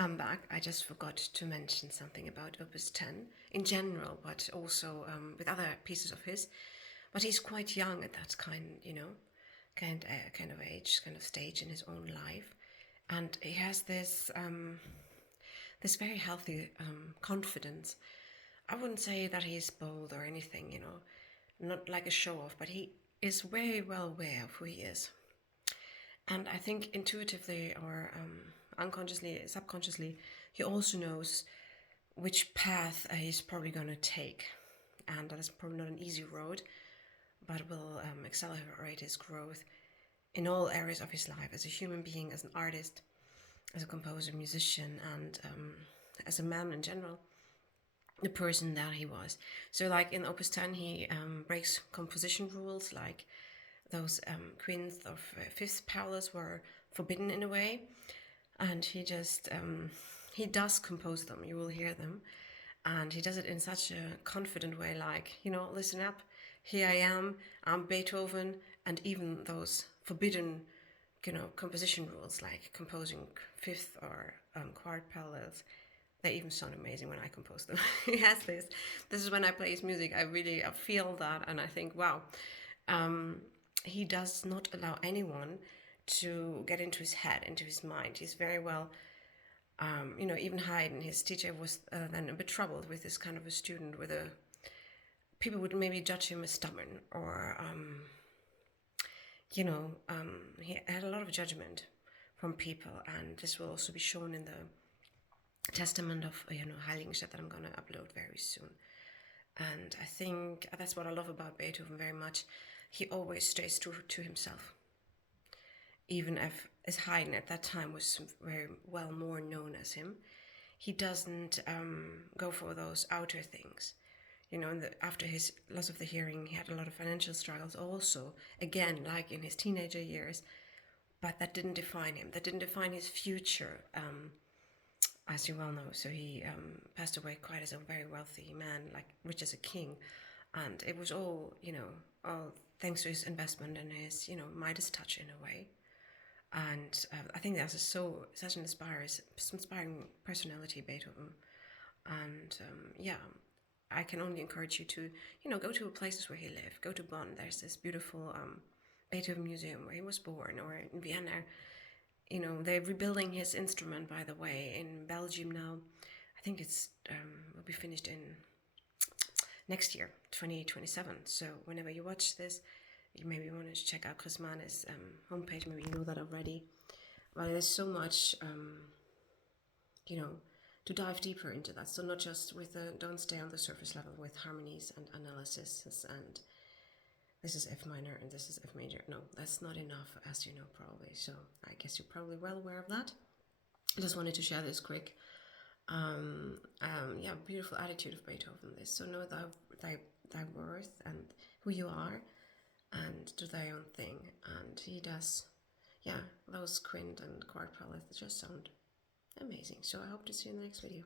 I'm back. I just forgot to mention something about Opus 10 in general, but also with other pieces of his. But he's quite young at that kind of age, kind of stage in his own life, and he has this very healthy confidence. I wouldn't say that he's bold or anything, not like a show off, but he is very well aware of who he is. And I think intuitively or unconsciously, subconsciously, he also knows which path he's probably going to take. And that is probably not an easy road, but will accelerate his growth in all areas of his life, as a human being, as an artist, as a composer, musician, and as a man in general, the person that he was. So like in Opus 10, he breaks composition rules, like those quints of fifth powers were forbidden in a way, and he just he does compose them. You will hear them, and he does it in such a confident way, like, listen up, here I am, I'm Beethoven, and even those forbidden composition rules, like composing fifth or quart parallels, they even sound amazing when I compose them. He has this is when I play his music, I feel that, and I think, wow, he does not allow anyone to get into his head, into his mind. He's very well, even Haydn, his teacher, was then a bit troubled with this kind of a student, people would maybe judge him as stubborn, or, he had a lot of judgment from people, and this will also be shown in the testament of, Heiligenstadt, that I'm going to upload very soon. And I think that's what I love about Beethoven very much. He always stays true to himself. Even if, as Haydn at that time was very well more known as him, he doesn't go for those outer things. After his loss of the hearing, he had a lot of financial struggles also, again, like in his teenager years, but that didn't define him. That didn't define his future, as you well know. So he passed away quite as a very wealthy man, like rich as a king. And it was all thanks to his investment and his, Midas touch in a way. And I think that's such an inspiring personality, Beethoven. And I can only encourage you to, go to places where he lived. Go to Bonn. There's this beautiful Beethoven museum where he was born, or in Vienna. They're rebuilding his instrument, by the way, in Belgium now. I think it's will be finished in next year, 2027. So whenever you watch this, you maybe want to check out Chris Mane's homepage. Maybe you know that already. But there's so much, to dive deeper into that. So not just don't stay on the surface level with harmonies and analysis and this is F minor and this is F major. No, that's not enough, as you know probably. So I guess you're probably well aware of that. I just wanted to share this quick, beautiful attitude of Beethoven. This, so know thy worth and who you are, and do thy own thing. And he does, those quint and quart palettes just sound amazing. So I hope to see you in the next video.